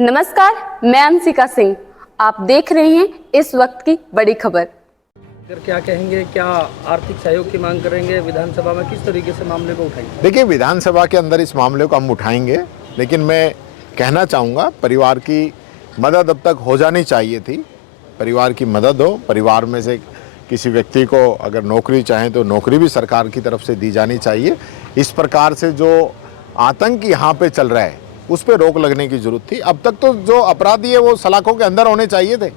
नमस्कार, मैं अंशिका सिंह। आप देख रहे हैं इस वक्त की बड़ी खबर। क्या कहेंगे, क्या आर्थिक सहयोग की मांग करेंगे? विधानसभा में किस तरीके से मामले को उठाएंगे? देखिए, विधानसभा के अंदर इस मामले को हम उठाएंगे, लेकिन मैं कहना चाहूँगा परिवार की मदद अब तक हो जानी चाहिए थी। परिवार की मदद हो, परिवार में से किसी व्यक्ति को अगर नौकरी चाहें तो नौकरी भी सरकार की तरफ से दी जानी चाहिए। इस प्रकार से जो आतंक यहाँ पे चल रहा है उस पर रोक लगने की जरूरत थी। अब तक तो जो अपराधी है वो सलाखों के अंदर होने चाहिए थे,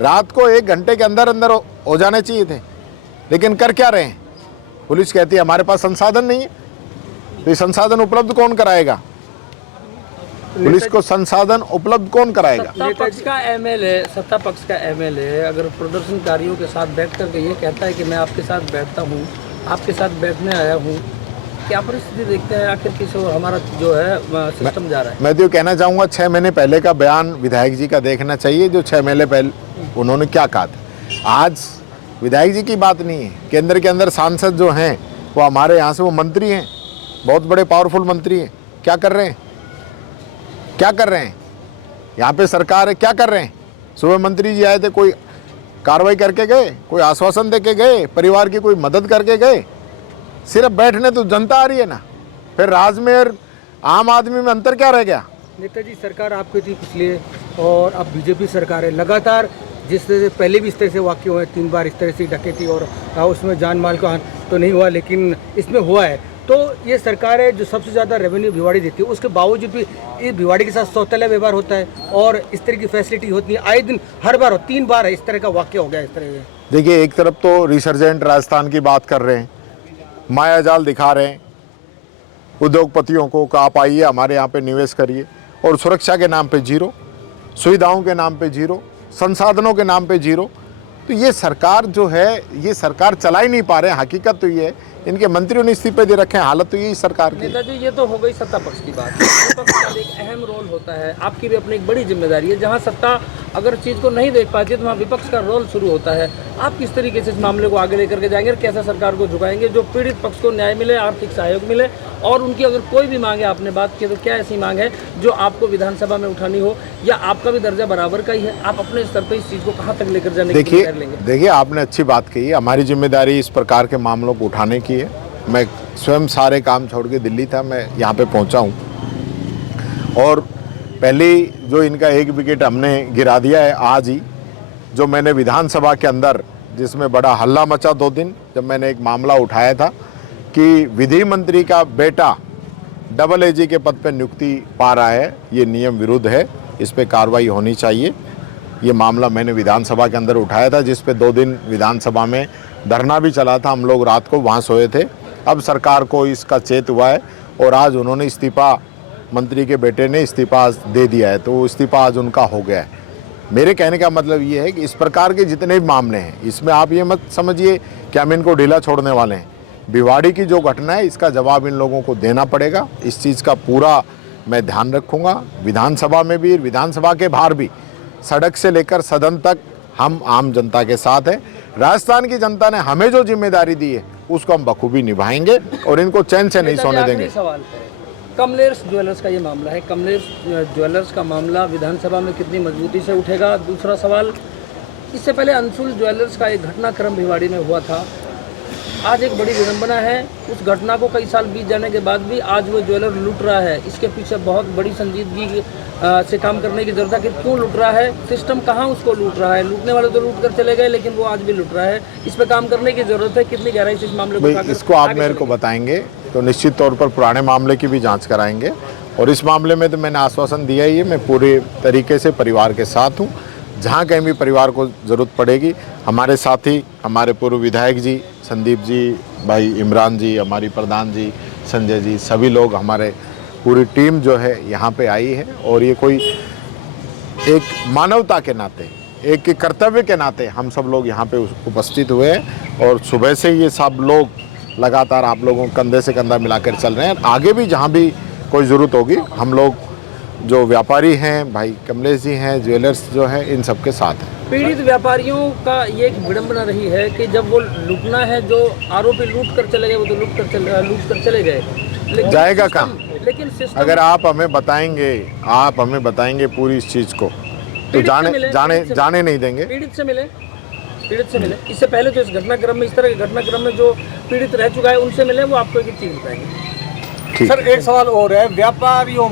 रात को 1 घंटे के अंदर अंदर हो जाने चाहिए थे, लेकिन कर क्या रहे हैं? पुलिस कहती है हमारे पास संसाधन नहीं है, तो ये संसाधन उपलब्ध कौन कराएगा? पुलिस को संसाधन उपलब्ध कौन कराएगा? सत्ता पक्ष का एमएलए अगर प्रदर्शनकारियों के साथ बैठ करके ये कहता है कि मैं आपके साथ बैठता हूँ, आपके साथ बैठने आया हूँ, क्या परिस्थिति देखते हैं? आखिर किस हमारा जो है सिस्टम जा रहा है? मैं तो कहना चाहूँगा 6 महीने पहले का बयान विधायक जी का देखना चाहिए, जो 6 महीने पहले उन्होंने क्या कहा था। आज विधायक जी की बात नहीं है, केंद्र के अंदर सांसद जो हैं वो हमारे यहाँ से वो मंत्री हैं, बहुत बड़े पावरफुल मंत्री हैं। क्या कर रहे हैं? क्या कर रहे हैं? यहाँ पे सरकार है, क्या कर रहे हैं? सुबह मंत्री जी आए थे, कोई कार्रवाई करके गए, कोई आश्वासन दे के गए, परिवार की कोई मदद करके गए? सिर्फ बैठने तो जनता आ रही है ना। फिर राज में और आम आदमी में अंतर क्या रह गया? नेताजी सरकार आपकी थी पिछले, और अब बीजेपी सरकार है। लगातार जिस तरह से पहले भी इस तरह से वाक़ये हुए, 3 बार इस तरह से डकैती और उसमें जान माल का तो नहीं हुआ, लेकिन इसमें हुआ है। तो ये सरकार है जो सबसे ज़्यादा रेवेन्यू भिवाड़ी देती है, उसके बावजूद भी इस भिवाड़ी के साथ सौतेला व्यवहार होता है और इस तरह की फैसिलिटी होती है। आए दिन हर बार 3 बार है इस तरह का वाक़या हो गया। इस तरह से देखिए, एक तरफ तो रिसर्जेंट राजस्थान की बात कर रहे हैं, मायाजाल दिखा रहे हैं उद्योगपतियों को कि आप आइए हमारे यहाँ पे निवेश करिए, और सुरक्षा के नाम पे जीरो, सुविधाओं के नाम पे जीरो, संसाधनों के नाम पे जीरो। तो ये सरकार जो है, ये सरकार चला ही नहीं पा रहे हैं। हकीकत तो ये है, इनके मंत्रियों ने इस्तीफे दे रखे हैं। हालत तो यही सरकार की। नेताजी, ये तो हो गई सत्ता पक्ष की बात। विपक्ष का एक अहम रोल होता है, आपकी भी अपनी एक बड़ी जिम्मेदारी है। जहां सत्ता अगर चीज़ को नहीं देख पाती है तो वहाँ विपक्ष का रोल शुरू होता है। आप किस तरीके से इस मामले को आगे लेकर के जाएंगे और कैसा सरकार को झुकाएंगे जो पीड़ित पक्ष को न्याय मिले, आर्थिक सहयोग मिले, और उनकी अगर कोई भी मांग है, आपने बात की तो क्या ऐसी मांग है जो आपको विधानसभा में उठानी हो, या आपका भी दर्जा बराबर का ही है? आप अपने स्तर पर इस चीज़ को कहाँ तक लेकर जाने की तैयार लेंगे? देखिए, आपने अच्छी बात कही है। हमारी जिम्मेदारी इस प्रकार के मामलों को उठाने की है। मैं स्वयं सारे काम छोड़ के दिल्ली था, मैं यहाँ पे पहुँचा हूँ, और पहली जो इनका 1 विकेट हमने गिरा दिया है आज ही, जो मैंने विधानसभा के अंदर, जिसमें बड़ा हल्ला मचा 2 दिन, जब मैंने एक मामला उठाया था कि विधि मंत्री का बेटा डबल एजी के पद पर नियुक्ति पा रहा है, ये नियम विरुद्ध है, इस पर कार्रवाई होनी चाहिए। ये मामला मैंने विधानसभा के अंदर उठाया था, जिस पे 2 दिन विधानसभा में धरना भी चला था। हम लोग रात को वहाँ सोए थे। अब सरकार को इसका चेत हुआ है और आज उन्होंने इस्तीफा, मंत्री के बेटे ने इस्तीफा दे दिया है, तो वो इस्तीफा आज उनका हो गया है। मेरे कहने का मतलब ये है कि इस प्रकार के जितने भी मामले हैं, इसमें आप ये मत समझिए कि हम इनको ढीला छोड़ने वाले हैं। भिवाड़ी की जो घटना है, इसका जवाब इन लोगों को देना पड़ेगा। इस चीज़ का पूरा मैं ध्यान रखूँगा। विधानसभा में भी, विधानसभा के बाहर भी, सड़क से लेकर सदन तक हम आम जनता के साथ हैं। राजस्थान की जनता ने हमें जो जिम्मेदारी दी है उसको हम बखूबी निभाएंगे और इनको चैन से नहीं सोने देंगे। सवाल है, कमलेश ज्वेलर्स का ये मामला है। कमलेश ज्वेलर्स का मामला विधानसभा में कितनी मजबूती से उठेगा? दूसरा सवाल, इससे पहले अंशुल ज्वेलर्स का एक घटनाक्रम भिवाड़ी में हुआ था। आज एक बड़ी विडंबना है, उस घटना को कई साल बीत जाने के बाद भी आज वो ज्वेलर लूट रहा है। इसके पीछे बहुत बड़ी संजीदगी से काम करने की जरूरत है कि क्यों लूट रहा है, सिस्टम कहाँ उसको लूट रहा है। लूटने वाले तो लूट कर चले गए, लेकिन वो आज भी लूट रहा है। इस पर काम करने की जरूरत है। कितनी गहराई से इस मामले को इसको आप मेरे को बताएंगे तो निश्चित तौर पर पुराने मामले की भी जांच कराएंगे, और इस मामले में तो मैंने आश्वासन दिया ही है, मैं पूरे तरीके से परिवार के साथ हूँ। जहाँ कहीं भी परिवार को ज़रूरत पड़ेगी, हमारे साथी, हमारे पूर्व विधायक जी, संदीप जी, भाई इमरान जी, हमारी प्रधान जी, संजय जी, सभी लोग, हमारे पूरी टीम जो है यहाँ पे आई है। और ये कोई एक मानवता के नाते, एक कर्तव्य के नाते हम सब लोग यहाँ पे उपस्थित हुए हैं, और सुबह से ये सब लोग लगातार आप लोगों कंधे से कंधा मिलाकर चल रहे हैं। आगे भी जहाँ भी कोई ज़रूरत होगी, हम लोग जो व्यापारी हैं, भाई कमलेश जी हैं, ज्वेलर्स जो हैं, इन सब के साथ हैं। पीड़ित व्यापारियों का ये एक विडंबना रही है कि जब वो लूटना है, जो आरोपी लूट कर चले गए, वो तो लूट कर चले गए, जाएगा कहाँ? लेकिन सिस्टम अगर आप हमें बताएंगे पूरी इस चीज़ को, तो पीड़ित से मिले, जाने नहीं देंगे। पीड़ित से मिले। इससे पहले जो इस घटनाक्रम में, इस तरह के घटनाक्रम में जो पीड़ित रह चुका है, उनसे मिले, वो आपको एक चीज़ बताएंगे। ठीक। सर एक सवाल और है, व्यापारियों